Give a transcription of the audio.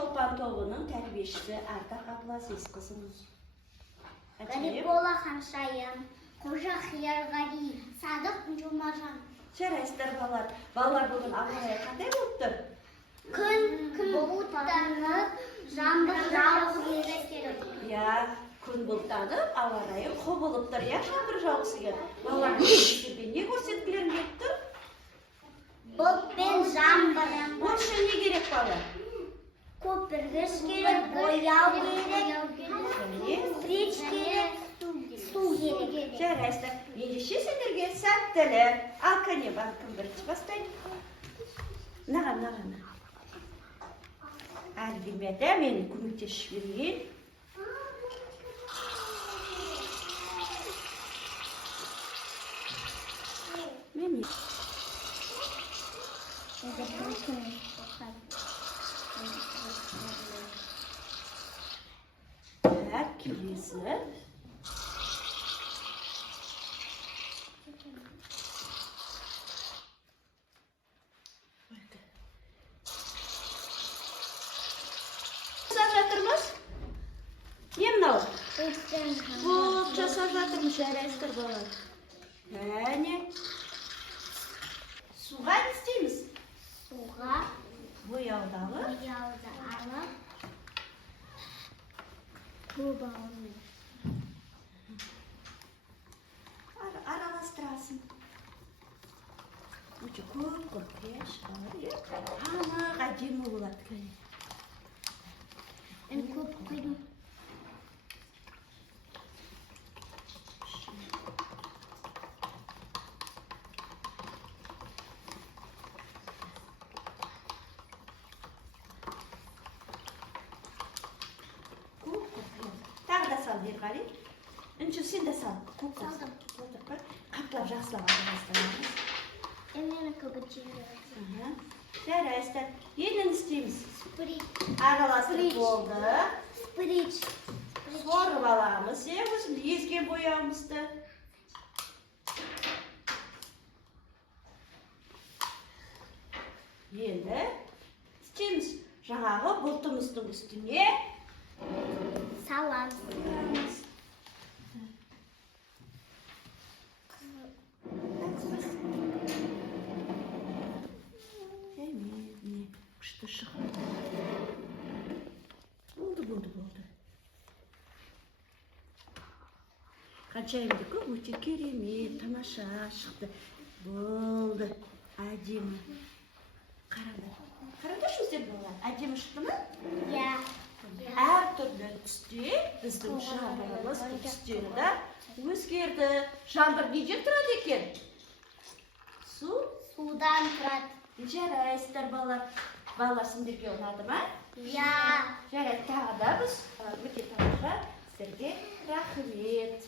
Шолпан тобының тәрбиешісі Ардақ Абылазизқызымыз. Ғарифолла Ханшайым, Қожа Қиярғали, Садық Жұмажан. Жарайсыздар балалар. Балалар бүгін ауа райы қандай болып тұр? Күн бұлттанып, жаңбыр жауғысы келеді. Иә, күн бұлттанып, ауа райы құбылып тұр. Иә, жаңбыр жауғысы келеді. Балалар не көрсеткілерін келіп тұр? Бұлт пен жаңбыр. Ол үшін не керек балалар? Көпіргіш керек, бояу керек, пеш керек, су керек. Жарайсыздар. Ендеше сендерге сәттілік. Ал кәне бар, кім бірінші бастайды? Наған. Әлі келмеді, мен көмектесіп берейін. Мен келесі. Жасап жатырмыз? Не мынау? Бұл жасап жатырмыз, жарайсыздар балалар. Әне. Суға не істейміз? Суға Бояуды алып. Көп алып. Араластырасың. Өте көп пеш бар. Анық әдемі болады. Көп құйдым. Тағы да сал, Ерғали. Үнші, сен де сал. Салдым. Қаптылап жақсылап араластырамыз. Мені көбіт жеңдер. Жарайсыздар. Енді не істейміз? Сприч. Араластырып болды. Сприч. Сорып аламыз. Өзім езген бояуымызды. Енді істейміз. Жаңағы бұлтымыздың үстіне Саламыз. Күшті шығады. Болды. Қаншайымды көп, өте керемет, тамаша шықты. Болды. Әдемі. Қараңдаршы өздер болған. Әдемі шықты ма? Иә. Әр түрлі түсте біздің жаңбырымыз бұл түстері де өзгерді. Жаңбыр неден тұрады екен? Судан тұрады. Жарайсыздар балалар. Балалар сендерге ұнады ма? Иә. Жарайды, тағы да біз өте тамаша сіздерге рахмет.